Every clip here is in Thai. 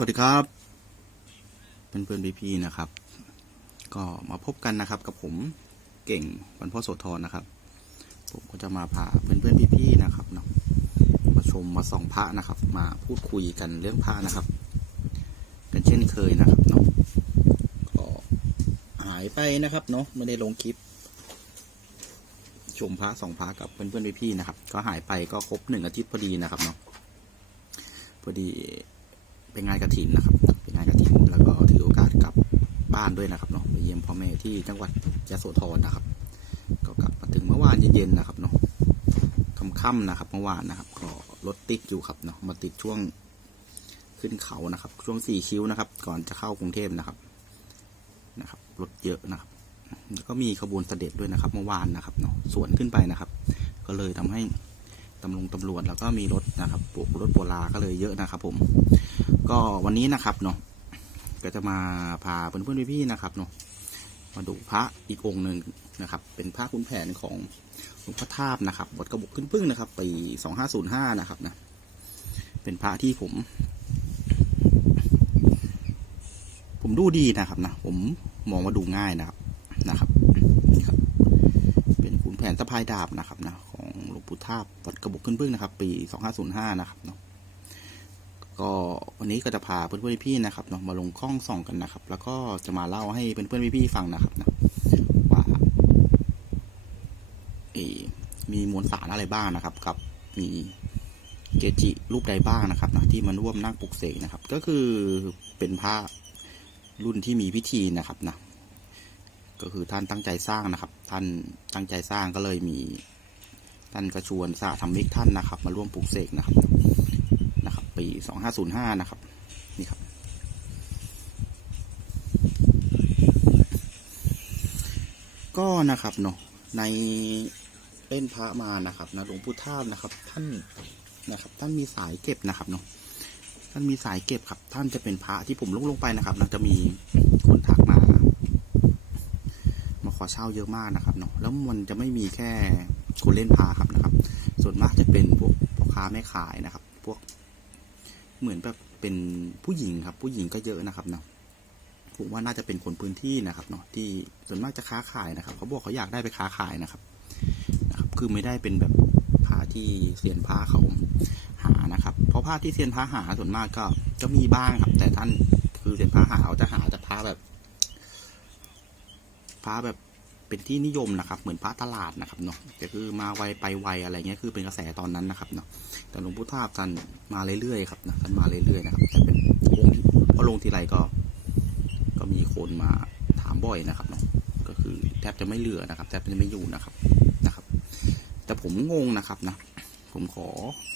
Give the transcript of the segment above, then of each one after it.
วัสดีครับ เพื่อนเพื่อนพี่ๆนะครับ ก็มาพบกันนะครับกับผมเก่งวันพ่อโสธรนะครับ ผมก็จะมาพาเพื่อนเพื่อนพี่ๆนะครับเนาะมาชมมาส่องพระนะครับ มาพูดคุยกันเรื่องพระนะครับ กันเช่นเคยนะครับเนาะก็หายไปนะครับเนาะไม่ได้ลงคลิป ชมพระส่องพระกับเพื่อนเพื่อนพี่ๆนะครับ ก็หายไปก็ครบหนึ่งอาทิตย์พอดีนะครับเนาะพอดี เป็นงานกระถินนะครับ เป็นงานกระถินแล้วก็ถือโอกาสกลับบ้านด้วยนะครับเนาะไปเยี่ยมพ่อแม่ที่จังหวัดยะโสธรนะครับ ก็กลับมาถึงเมื่อวานเย็นๆนะครับเนาะค่ำๆนะครับเมื่อวานนะครับ ก็รถติดอยู่ครับเนาะมาติดช่วงขึ้นเขานะครับ ช่วงสี่คิ้วนะครับ ก่อนจะเข้ากรุงเทพนะครับนะครับรถเยอะนะครับแล้วก็มีขบวนเสด็จด้วยนะครับ เมื่อวานนะครับเนาะสวนขึ้นไปนะครับ ก็เลยทำให้ ตำรวจตำรวจแล้วก็มีรถนะครับปรถโบราก็เลยเยอะนะครับ ผม ก็วันนี้นะครับเนาะก็จะมาพาเพื่อนๆพี่ๆนะครับเนาะมาดูพระอีกองค์หนึ่งนะครับ เป็นพระคุณแผนของหลวงพ่อทาบนะครับวัดกระบอกขึ้นพึ่งนะครับปีสองห้าศูนย์ห้านะครับนะเป็นพระที่ผม ผมดูดีนะครับนะผมมองว่าดูง่ายนะครับนะครับ เป็นขุนแผนสะพายดาบนะครับนะ ของหลวงปู่ทาบวัดกระบอกขึ้นพึ่งนะครับ ปีสองห้าศูนย์ห้านะครับเนาะก็วันนี้ก็จะพาเพื่อนๆพี่ๆนะครับเนาะมาลงกล้องส่องกันนะครับ แล้วก็จะมาเล่าให้เพื่อนๆพี่ๆฟังนะครับนะว่าเอมีมวลสารอะไรบ้างนะครับ กับมีเกจิรูปใดบ้างนะครับนะที่มาร่วมนั่งปลุกเสกนะครับ ก็คือเป็นพระรุ่นที่มีพิธีนะครับนะก็คือท่านตั้งใจสร้างนะครับ ท่านตั้งใจสร้างก็เลยมี ท่านก็ชวนสาธรรมิกท่านนะครับ มาร่วมปลุกเสกนะครับนะครับ ปีสองห้าศูนย์ห้านะครับนี่ครับ ก็นะครับเนาะในเล่นพระมานะครับนะหลวงปู่ทานะครับ ท่านนะครับ ท่านมีสายเก็บนะครับเนาะท่านมีสายเก็บครับ ท่านจะเป็นพระที่ผมลงลงไปนะครับนะจะมีคนทักมา มาขอเช่าเยอะมากนะครับเนาะแล้วมันจะไม่มีแค่ คนเล่นพระครับนะครับ ส่วนมากจะเป็นพวกพ่อค้าแม่ขายนะครับ พวกเหมือนแบบเป็นผู้หญิงครับ ผู้หญิงก็เยอะนะครับเนาะผมว่าน่าจะเป็นคนพื้นที่นะครับเนาะที่ส่วนมากจะค้าขายนะครับ เขาบอกเขาอยากได้ไปค้าขายนะครับนะครับ คือไม่ได้เป็นแบบผ้าที่เซียนผ้าเขาหานะครับ เพราะผ้าที่เซียนผ้าหาส่วนมากก็ก็มีบ้างครับ แต่ท่านคือเซียนผ้าหาเขาจะหาแต่ผ้าแบบผ้าแบบ เป็นที่นิยมนะครับ เหมือนผ้าตลาดนะครับเนาะแต่คือมาไวไปไวอะไรเงี้ยคือเป็นกระแสตอนนั้นนะครับเนาะแต่หลวงพุทธาบท่านมาเรื่อยๆครับนะท่านมาเรื่อยๆนะครับแต่เป็นองค์ที่พอลงทีไรก็ ก็มีคนมาถามบ่อยนะครับเนาะก็คือแทบจะไม่เหลือนะครับแทบจะไม่อยู่นะครับนะครับ แต่ผมงงนะครับนะผมขอ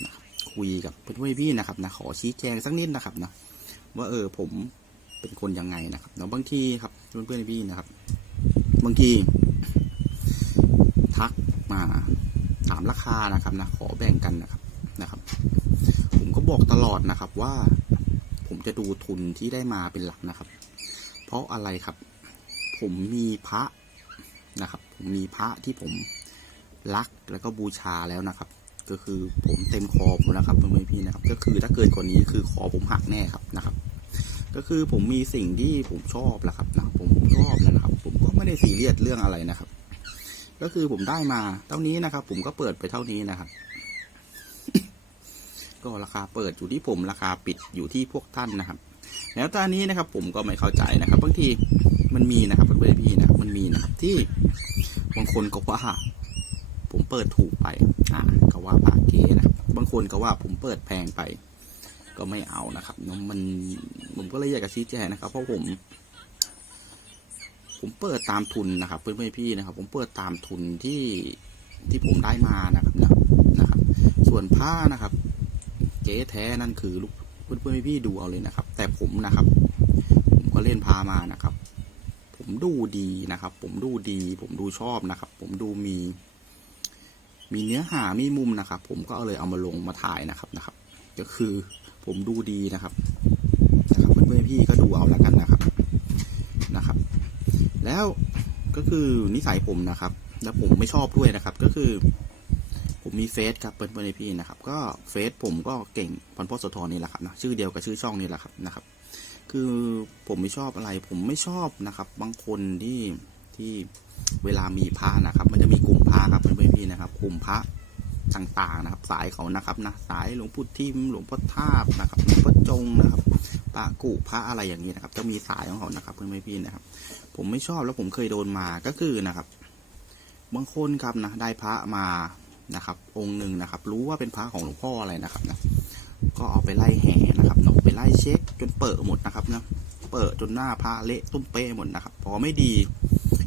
นะครับคุยกับเพื่อนๆพี่นะครับนะขอชี้แจงสักนิดนะครับนะว่าเออผมเป็นคนยังไงนะครับเนาะบางทีครับเพื่อนๆพี่นะครับ บางที ทักมาถามราคานะครับนะขอแบ่งกันนะครับนะครับ ผมก็บอกตลอดนะครับว่า ผมจะดูทุนที่ได้มาเป็นหลักนะครับ เพราะอะไรครับ ผมมีพระนะครับ ผมมีพระที่ผมรักแล้วก็บูชาแล้วนะครับ ก็คือผมเต็มคอผมแล้วครับเพื่อนๆพี่นะครับ ก็คือถ้าเกินกว่านี้คือคอผมหักแน่ครับนะครับ ก็คือผมมีสิ่งที่ผมชอบแหละครับนะผมชอบแล้วนะครับ ผมก็ไม่ได้ซีเรียสเรื่องอะไรนะครับ ก็คือผมได้มาเท่านี้นะครับ ผมก็เปิดไปเท่านี้นะครับ ก็ราคาเปิดอยู่ที่ผมราคาปิดอยู่ที่พวกท่านนะครับ แล้วตอนนี้นะครับ ผมก็ไม่เข้าใจนะครับบางทีมันมีนะครับเพื่อนๆพี่นะครับมันมีนะครับที่บางคนก็ว่าผมเปิดถูกไป อ่าก็ว่าปากเกนะครับบางคนก็ว่าผมเปิดแพงไป ก็ไม่เอานะครับเนอะมันผมก็เลยอยากจะชี้แจงนะครับ เพราะผม ผมเปิดตามทุนนะครับ เพื่อนๆพี่นะครับ ผมเปิดตามทุนที่ที่ผมได้มานะครับนะนะครับ ส่วนผ้านะครับ เก๊แท้นั่นคือลูกเพื่อนๆพี่ดูเอาเลยนะครับ แต่ผมนะครับ ผมก็เล่นพามานะครับ ผมดูดีนะครับ ผมดูดี ผมดูชอบนะครับ ผมดูมี มีเนื้อหามีมุมนะครับ ผมก็เอาเลยเอามาลงมาถ่ายนะครับนะครับ ก็คือผมดูดีนะครับนะครับเพื่อนๆพี่ก็ดูเอาละกันนะครับ แล้วก็คือนิสัยผมนะครับ แล้วผมไม่ชอบด้วยนะครับ ก็คือ ผมมีเฟซครับเพื่อนๆพี่ๆนะครับ ก็เฟซผมก็เก่งพันพ่อโสธรนี่แหละครับนะชื่อเดียวกับชื่อช่องนี่แหละครับนะครับ คือผมไม่ชอบอะไร ผมไม่ชอบนะครับ บางคนที่ที่เวลามีพระนะครับ มันจะมีกลุ่มพระครับเพื่อนๆพี่ๆนะครับ กลุ่มพระต่างๆนะครับ สายเขานะครับนะสายหลวงปู่ทิมหลวงพ่อทาบนะครับหลวงพ่อจงนะครับพระกุพระอะไรอย่างนี้นะครับ จะมีสายของเขานะครับ เพื่อนๆพี่นะครับ ผมไม่ชอบแล้วผมเคยโดนมาก็คือนะครับ บางคนครับนะได้พระมานะครับ องค์หนึ่งนะครับ รู้ว่าเป็นพระของหลวงพ่ออะไรนะครับนะก็เอาไปไล่แห่นะครับเนาะไปไล่เช็คจนเปิดหมดนะครับนะเปิดจนหน้าพระเละตุ้มเป้หมดนะครับ พอไม่ดี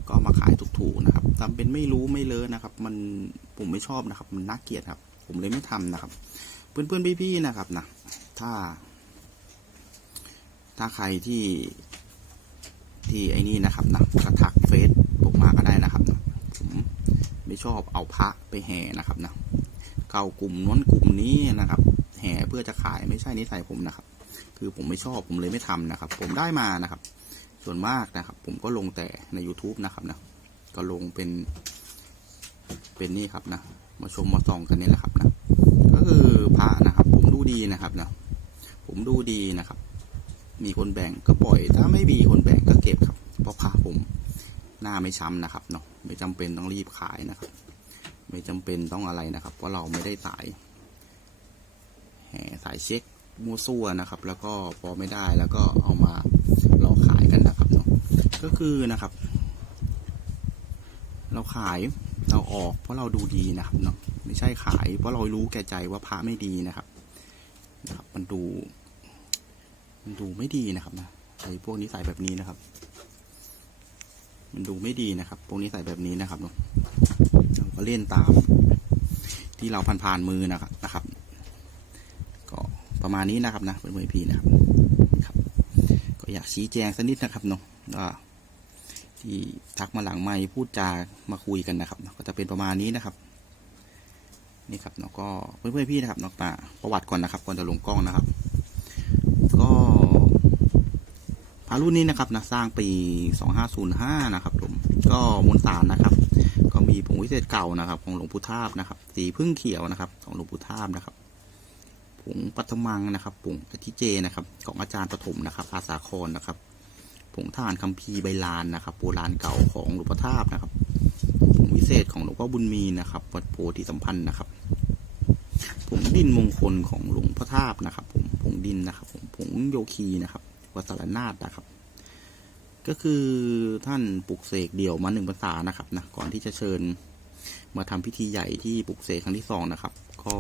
ก็มาขายถูกๆนะครับทำเป็นไม่รู้ไม่เลอะนะครับ มันผมไม่ชอบนะครับ มันน่าเกลียดครับ ผมเลยไม่ทำนะครับ เพื่อนๆพี่ๆนะครับนะถ้า ถ้าใครที่ ที่ไอ้นี่นะครับนะกระทักเฟซผมมาก็ได้นะครับนะผมไม่ชอบเอาพระไปแห่นะครับนะเก่ากลุ่มน้นกลุ่มนี้นะครับ แห่เพื่อจะขายไม่ใช่นิสัยผมนะครับ คือผมไม่ชอบผมเลยไม่ทำนะครับ ผมได้มานะครับ ส่วนมากนะครับ ผมก็ลงแต่ใน YouTube นะครับนะก็ลงเป็นเป็นนี่ครับนะมาชมมาส่องกันนี่แหละครับนะก็คือพระนะครับ ผมดูดีนะครับนะผมดูดีนะครับ มีคนแบ่งก็ปล่อย ถ้าไม่มีคนแบ่งก็เก็บครับ เพราะพระผมหน้าไม่ช้ำนะครับเนาะไม่จำเป็นต้องรีบขายนะครับ ไม่จำเป็นต้องอะไรนะครับ เพราะเราไม่ได้สายแห่สายเช็คมั่วซั่วนะครับ แล้วก็พอไม่ได้แล้วก็เอามาหลอกขายกันนะครับเนาะก็คือนะครับ เราขายเราออกเพราะเราดูดีนะครับเนาะไม่ใช่ขายเพราะเรารู้แก่ใจว่าพระไม่ดีนะครับนะครับ มันดู มันดูไม่ดีนะครับนะไอ้พวกนิสัยแบบนี้นะครับ มันดูไม่ดีนะครับ พวกนิสัยแบบนี้นะครับเนาะเราก็เล่นตาม ที่เราผ่านๆมือนะครับนะครับ ก็ประมาณนี้นะครับนะเพื่อนๆพี่นะครับครับ ก็อยากชี้แจงสักนิดนะครับเนาะว่าที่ทักมาหลังไม่พูดจามาคุยกันนะครับก็จะเป็นประมาณนี้นะครับ นี่ครับเนาะก็เพื่อนๆพี่นะครับเนาะมาประวัติก่อนนะครับก่อนจะลงกล้องนะครับ ก็พ รุ่นนี้นะครับนะสร้างปี 2505 นะครับผมก็มวลสารนะครับ ก็มีผงวิเศษเก่านะครับ ของหลวงปู่ทาบนะครับ สีพึ่งเขียวนะครับ ของหลวงปู่ทาบนะครับผงปัตมังนะครับผงอธิเจนะครับ ของอาจารย์ปฐมนะครับอาสาครนนะครับผงทารคัมภีร์ใบลานนะครับโบราณเก่าของหลวงพ่อทาบนะครับผงวิเศษของหลวงพ่อบุญมีนะครับวัดโพธิสัมพันธ์นะครับผงดินมงคลของหลวงพ่อทาบนะครับ ผมผงดินนะครับ ผมผงโยคีนะครับวัดสารนาฏนะครับ ก็คือท่านปลุกเสกเดี่ยวมาหนึ่งภาษานะครับนะก่อนที่จะเชิญมาทำพิธีใหญ่ที่ปลุกเสกครั้งที่สองนะครับ ก็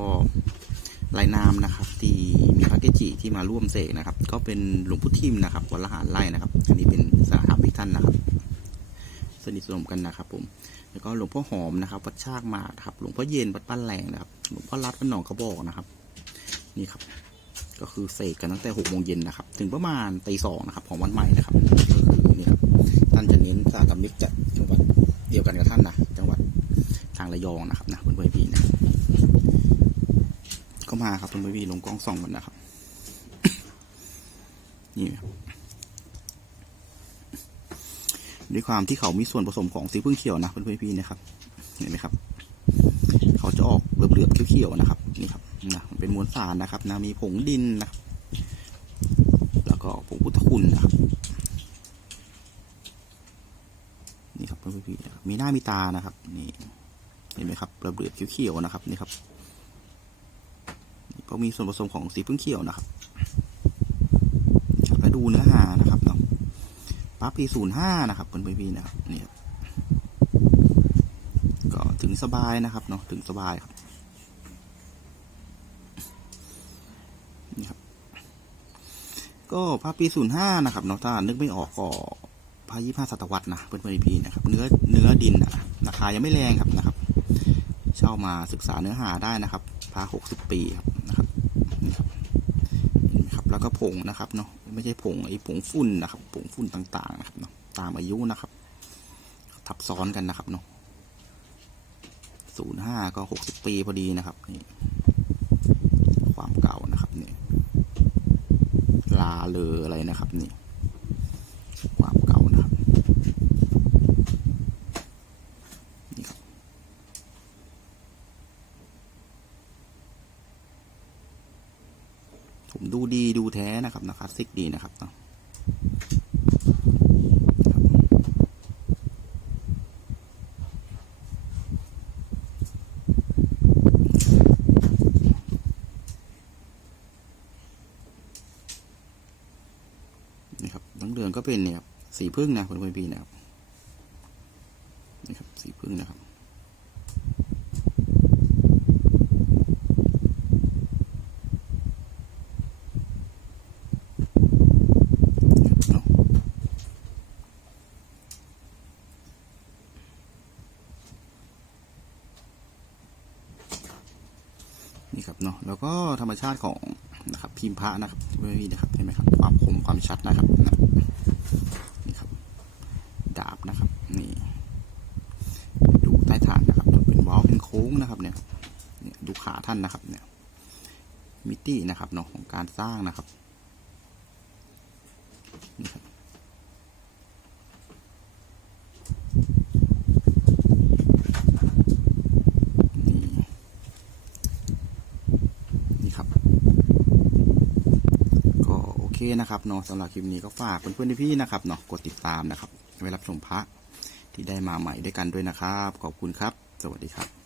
ลายนามนะครับที่มีพระเกจิที่มาร่วมเสกนะครับ ก็เป็นหลวงพุทิมนะครับวัดละหารไร่นะครับ อันนี้เป็นสหธรรมิท่านนะครับ สนิทสนมกันนะครับ ผม แล้วก็หลวงพ่อหอมนะครับวัดชากมาครับ หลวงพ่อเย็นวัดป้านแรงนะครับ หลวงพ่อรัดวัดหนองกระบอกนะครับ นี่ครับ ก็คือเสกกันตั้งแต่หกโมงเย็นนะครับ ถึงประมาณตีสองนะครับ ของวันใหม่นะครับนี่ครับท่านจะเน้นสาธรรมิกจากจังหวัดเดียวกันกับท่านนะจังหวัดทางระยองนะครับนะเพื่อนๆพี่นะก็มาครับเพื่อนๆพี่ลงกล้องส่องกันนะครับ นี่ครับด้วยความที่เขามีส่วนผสมของสีพึ่งเขียวนะเพื่อนๆพี่นะครับ เห็นไหมครับ เขาจะออกเหลือบๆเขียวๆนะครับ นะเป็นมวลสารนะครับนะมีผงดินนะครับแล้วก็ผงพุทธคุณนะครับนี่ครับเพื่อนๆพี่นมีหน้ามีตานะครับ นี่เห็นไหมครับระเบือเขียวๆนะครับนี่ครับก็มีส่วนผสมของสีพึ่งเขียวนะครับแล้วดูเนื้อหานะครับเนาะปั๊บปีศูนย์ห้านะครับเพื่อนๆพี่นะครับนี่ครับก็ถึงสบายนะครับเนาะถึงสบายครับนี่ครับ ก็พระปีศูนย์ห้านะครับเนาะถ้านึกไม่ออกก็พระยี่ห้าศตวรรษนะเพื่อนๆพี่นะครับ เนื้อเนื้อดินนะราคายังไม่แรงครับนะครับเช่ามาศึกษาเนื้อหาได้นะครับพระหกสิบปีครับนะครับนี่ครับครับแล้วก็ผงนะครับเนาะไม่ใช่ผงไอ้ผงฝุ่นนะครับผงฝุ่นต่างๆนะครับเนาะตามอายุนะครับ ทับซ้อนกันนะครับเนาะศูนย์ห้าก็หกสิบปีพอดีนะครับนี่ความเก่านะครับเนี่ย ลาเลออะไรนะครับ นี่ความเก่านะครับนี่ครับผมดูดีดูแท้นะครับนะคลาสสิกดีนะครับเนาะ สีพึ่งนะคุณพี่พีนะครับนี่ครับ สีพึ่งนะครับนี่ครับเนาะแล้วก็ธรรมชาติของนะครับพิมพ์พระนะครับเพื่พี่นะครับเห็นไหมครับ ความคมความชัดนะครับนะนี่ครับ ดาบ นะครับ นี่ ดูใต้ฐานนะครับเป็นว้าเป็นโค้งนะครับเนี่ยเนี่ยดูขาท่านนะครับเนี่ยมิตินะครับเนาะของการสร้างนะครับนี่ครับก็โอเคนะครับเนาะสำหรับคลิปนี้ก็ฝากเพื่อนๆพี่ๆนะครับเนาะกดติดตามนะครับ ไว้รับชมพระที่ได้มาใหม่ด้วยกันด้วยนะครับ ขอบคุณครับ สวัสดีครับ